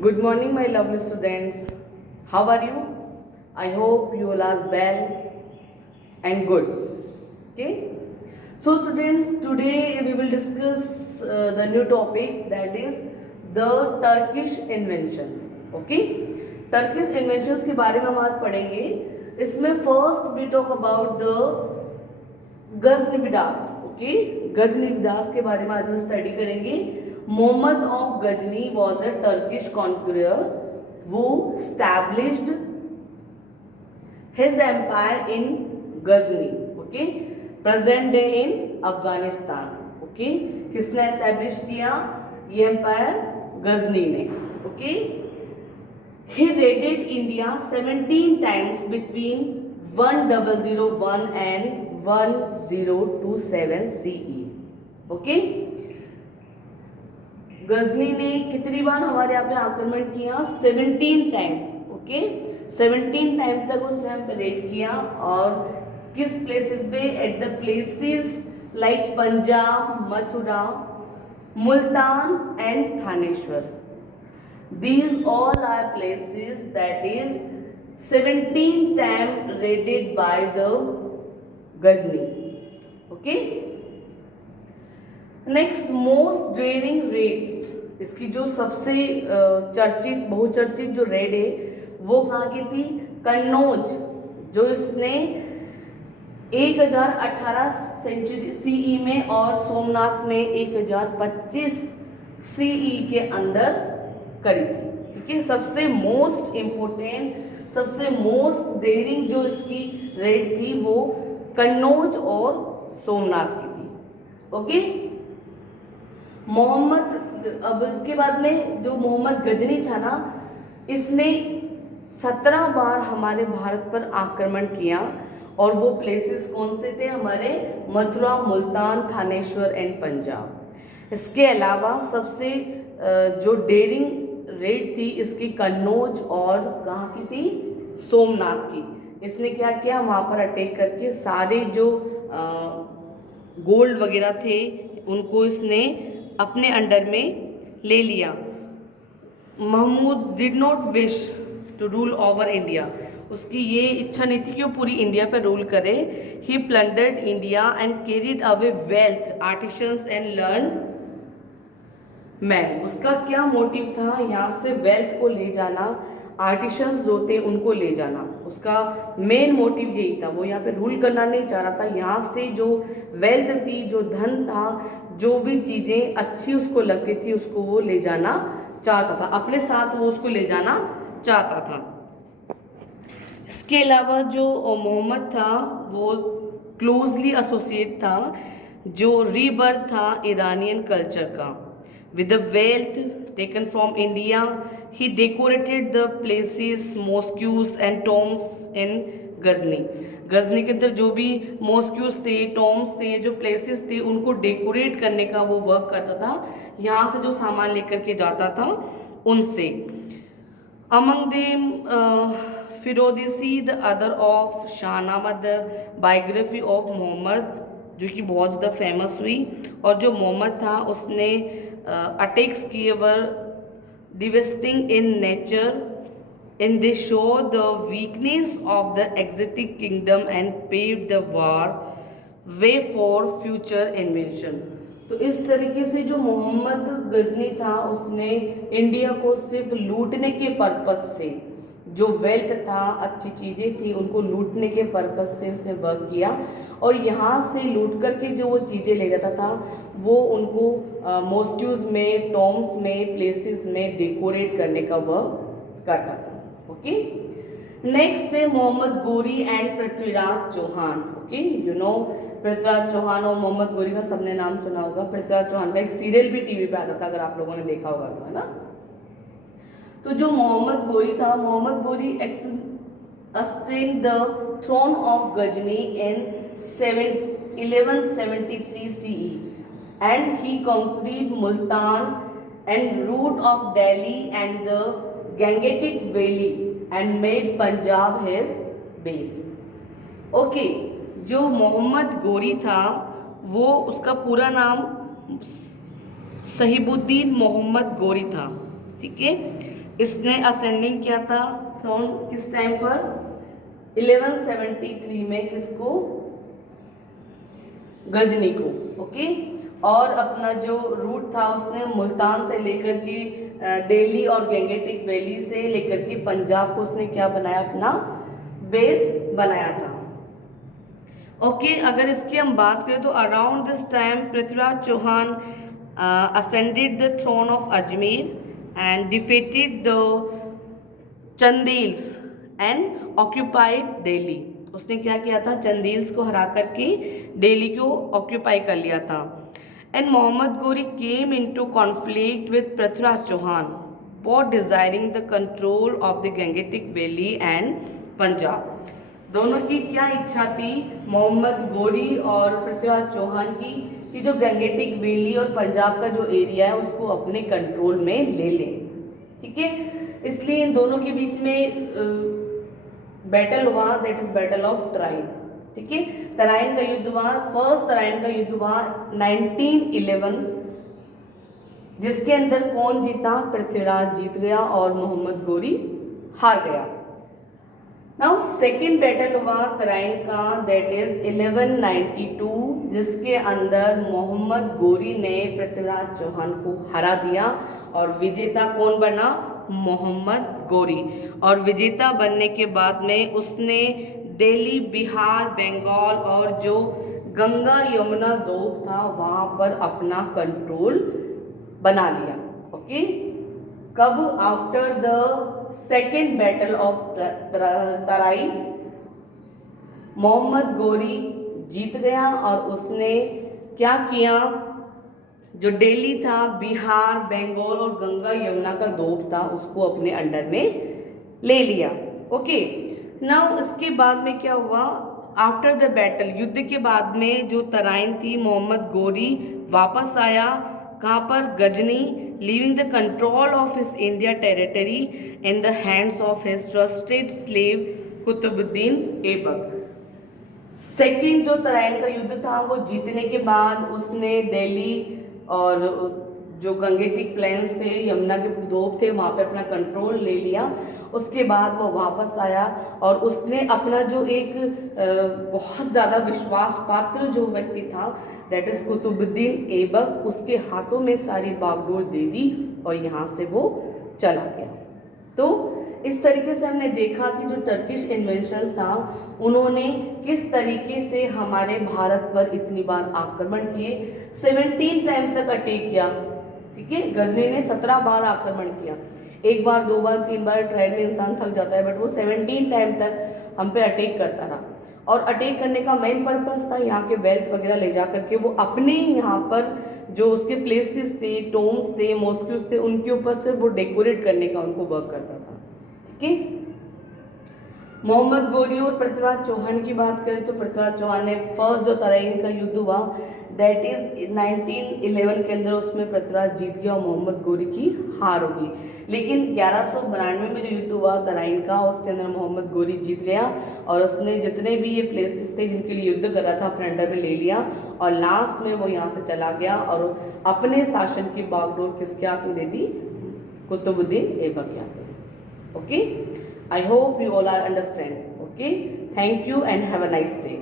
Good morning, my lovely students. How are you? I hope you all are well and good. Okay. So, students, today we will discuss the new topic, that is the Turkish invention. Okay. Turkish inventions के बारे में हम आज पढ़ेंगे. इसमें first we talk about the Ghazni okay Ghazni के बारे में आज हम स्टडी करेंगे. Mohammad of Ghazni was a Turkish conqueror who established his empire in Ghazni. Okay present day in Afghanistan. Okay किसने एस्टैब्लिश किया ये एम्पायर? गजनी ने. Okay he raided India 17 times between 1001 and 1027 CE. Okay Ghazni ने कितनी बार हमारे यहाँ पे आक्रमण किया? 17 टाइम. ओके 17 टाइम तक उसने हम पे रेड किया. और किस प्लेसेस पे? At the places like Punjab, Mathura, Multan and Thaneshwar. These all are places that is 17 time raided by the Ghazni. Okay. Next most daring raids. इसकी जो सबसे चर्चित बहुचर्चित जो रेड है वो कहाँ की थी? कन्नौज. जो इसने 1018 सेंचुरी CE में और सोमनाथ में 1025 CE के अंदर करी थी. ठीक है. सबसे मोस्ट इम्पोर्टेंट सबसे मोस्ट डेयरिंग जो इसकी रेड थी वो कन्नौज और सोमनाथ की थी. ओके मोहम्मद. अब इसके बाद में जो मोहम्मद गजनी था ना, इसने 17 बार हमारे भारत पर आक्रमण किया. और वो प्लेसेस कौन से थे? हमारे मथुरा, मुल्तान, थानेश्वर एंड पंजाब. इसके अलावा सबसे जो डेयरिंग रेड थी इसकी कन्नौज और कहाँ की थी? सोमनाथ की. इसने क्या किया? वहाँ पर अटैक करके सारे जो गोल्ड वगैरह थे उनको इसने अपने अंडर में ले लिया. Mahmud did not wish to rule over India. उसकी ये इच्छा नहीं थी कि वो पूरी इंडिया पर रूल करे. He plundered India and carried away wealth, artisans and learn man. उसका क्या मोटिव था? यहाँ से वेल्थ को ले जाना, आर्टिशंस जो थे उनको ले जाना. उसका मेन मोटिव यही था. वो यहाँ पे रूल करना नहीं चाह रहा था. यहाँ से जो वेल्थ थी, जो धन था, जो भी चीज़ें अच्छी उसको लगती थी उसको वो ले जाना चाहता था. अपने साथ वो उसको ले जाना चाहता था. इसके अलावा जो मोहम्मद था वो क्लोजली एसोसिएट था जो रीबर्थ था ईरानियन कल्चर का. With the wealth taken from India, he decorated the places, mosques and tombs in Ghazni. Ghazni के अंदर जो भी मॉस्क्यूज थे, टॉम्स थे, जो प्लेसेस थे उनको डेकोरेट करने का वो वर्क करता था. यहाँ से जो सामान लेकर के जाता था उनसे. Among them, Firdausi the author of Shahnama, the biography of Mohammad, जो कि बहुत ज़्यादा फेमस हुई. और जो मोहम्मद था उसने अटैक्स किए were devastating in nature. In this show the weakness of the existing kingdom and pave the war way for future invasion. तो इस तरीके से जो मोहम्मद गजनी था उसने इंडिया को सिर्फ लूटने के पर्पस से, जो वेल्थ था, अच्छी चीज़ें थी, उनको लूटने के पर्पस से उसने वर्क किया. और यहाँ से लूट करके जो वो चीज़ें ले जाता था वो उनको मॉस्क्यूज में, टॉम्स में, प्लेसेस में डेकोरेट करने का वर्क करता था. ओके नेक्स्ट है Mohammad Ghori and Prithviraj Chauhan. Okay you know Prithviraj Chauhan और मोहम्मद गोरी का सबने नाम सुना होगा. पृथ्वीराज चौहान का एक सीरियल भी टीवी पे आता था, अगर आप लोगों ने देखा होगा तो, है ना. तो जो मोहम्मद गोरी था, Mohammad Ghori ascended the throne of Ghazni in 1173 CE and he conquered Multan and root of Delhi and the Gangetic Valley and made Punjab his base. Okay, जो मोहम्मद गोरी था वो उसका पूरा नाम सहीबुद्दीन मोहम्मद गोरी था. ठीक है. इसने असेंडिंग किया था थ्रोन किस टाइम पर? 1173 में। किसको? गजनी को। ओके। और अपना जो रूट था उसने मुल्तान से लेकर के दिल्ली और गंगेटिक वैली से लेकर के पंजाब को उसने क्या बनाया? अपना बेस बनाया था। ओके। अगर इसकी हम बात करें तो around this time Prithviraj Chauhan ascended the throne of Ajmer and defeated the Chandels and occupied Delhi. उसने क्या किया था? चंदेल्स को हरा करके दिल्ली को ऑक्यूपाई कर लिया था। And Mohammad Ghori came into conflict with Prithviraj Chauhan for desiring the control of the Gangetic valley and Punjab. दोनों की क्या इच्छा थी? मोहम्मद गोरी और पृथ्वीराज चौहान की कि जो गंगेटिक वैली और पंजाब का जो एरिया है उसको अपने कंट्रोल में ले लें। ठीक है। इसलिए इन दोनों के बीच में बैटल हुआ, that is battle of Tarain. ठीक है। तराइन का युद्ध हुआ, फर्स्ट तराइन का युद्ध हुआ 1911, जिसके अंदर कौन जीता? पृथ्वीराज जीत गया और मोहम्मद गोरी हार गया। नाउ सेकेंड बैटल हुआ तराइन का, दैट इज 1192, जिसके अंदर मोहम्मद गोरी ने पृथ्वीराज चौहान को हरा दिया और विजेता कौन बना? मोहम्मद गोरी। और विजेता बनने के बाद में उसने दिल्ली, बिहार, बंगाल और जो गंगा यमुना दोब था वहाँ पर अपना कंट्रोल बना लिया। ओके। कब? After the second battle of Tarain Mohammad Ghori जीत गया और उसने क्या किया? जो दिल्ली था, बिहार, बंगाल और गंगा यमुना का दोब था उसको अपने अंडर में ले लिया। ओके। नाउ इसके बाद में क्या हुआ? आफ्टर द बैटल, युद्ध के बाद में जो तराइन थी, मोहम्मद गोरी वापस आया। कहाँ पर? Ghazni, leaving the control of his India territory in the hands of his trusted slave Qutbuddin Aibak. Second जो तराइन का युद्ध था वो जीतने के बाद उसने दिल्ली और जो गंगेटिक प्लेन्स थे, यमुना के दोब थे, वहाँ पे अपना कंट्रोल ले लिया। उसके बाद वो वापस आया और उसने अपना जो एक बहुत ज़्यादा विश्वास पात्र जो व्यक्ति था, दैट इज़ कुतुबुद्दीन ऐबक, उसके हाथों में सारी बागडोर दे दी और यहाँ से वो चला गया। तो इस तरीके से हमने देखा कि जो टर्किश इन्वेंशंस था उन्होंने किस तरीके से हमारे भारत पर इतनी बार आक्रमण किए। 17 टाइम तक अटैक किया। ठीक है। गजनी ने 17 बार आक्रमण किया। एक बार, दो बार, तीन बार ट्रायल में इंसान थक जाता है, बट वो 17 टाइम तक हम पे अटैक करता रहा। और अटैक करने का मेन पर्पस था यहाँ के वेल्थ वगैरह ले जा करके वो अपने यहाँ पर जो उसके प्लेसेस थे, टोम्स थे, मॉस्क्यूज थे, उनके ऊपर से वो डेकोरेट करने का उनको वर्क करता था। ठीक है। मोहम्मद गोरी और पृथ्वीराज चौहान की बात करें तो पृथ्वीराज चौहान ने फर्स्ट जो तराइन का युद्ध हुआ दैट इज 1911 के अंदर उसमें पृथ्वीराज जीत गया और मोहम्मद गोरी की हार हो गई। लेकिन 1192 में जो युद्ध हुआ तराइन का उसके अंदर मोहम्मद गोरी जीत गया और उसने जितने भी ये प्लेसेस थे जिनके लिए युद्ध कर रहा था अपने अंडर में ले लिया और लास्ट में वो यहाँ से चला गया और अपने शासन की बागडोर किसके हाथ में दे दी? कुतुबुद्दीन ऐबक के हाथ में। Okay, I hope you all are understand. Okay, thank you and have a nice day.